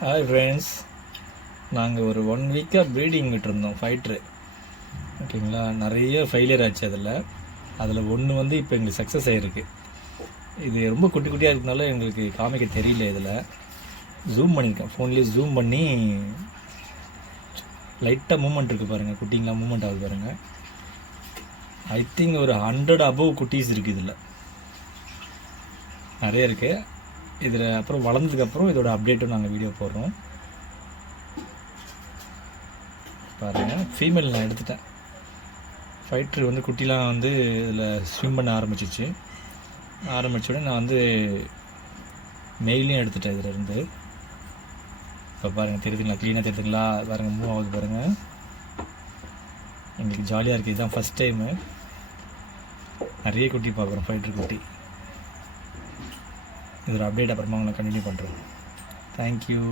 Hi friends, நாங்கள் ஒரு 1 வீக்காக ப்ரீடிங் விட்டுருந்தோம் ஃபைட்ரு. ஓகேங்களா, நிறைய ஃபெயிலியர் ஆச்சு. அதில் ஒன்று வந்து இப்போ எங்களுக்கு சக்ஸஸ் ஆகிருக்கு. இது ரொம்ப குட்டி குட்டியாக இருக்கனால எங்களுக்கு காமிக்க தெரியல. இதில் ஜூம் பண்ணியிருக்கேன், ஃபோன்லேயே ஜூம் பண்ணி லைட்டாக மூமெண்ட் இருக்குது பாருங்கள், குட்டிங்களாம் மூமெண்ட் ஆகுது பாருங்கள். ஐ திங்க் ஒரு 100 above குட்டீஸ் இருக்குது. இதில் நிறைய இருக்குது. இதில் அப்புறம் வளர்ந்ததுக்கப்புறம் இதோட அப்டேட்டும் நாங்கள் வீடியோ போடுறோம் பாருங்கள். ஃபீமேல் நான் எடுத்துட்டேன். ஃபைட்ரு வந்து குட்டிலாம் வந்து இதில் ஸ்விம் பண்ண ஆரம்பிச்சிச்சு. ஆரம்பித்தோடனே நான் வந்து மெயிலையும் எடுத்துட்டேன் இதிலேருந்து. இப்போ பாருங்கள், தெரியுதுங்களா? க்ளீனாக தெரியுதுங்களா? பாருங்கள், மூவ் ஆகுது பாருங்கள். எங்களுக்கு ஜாலியாக இருக்குது. இதுதான் ஃபஸ்ட் டைமு நிறைய குட்டி பார்க்குறோம், ஃபைட்ரு குட்டி. இதோட அப்டேட் அப்புறமா உங்களை கண்டினியூ பண்ணுறோம். தேங்க்யூ.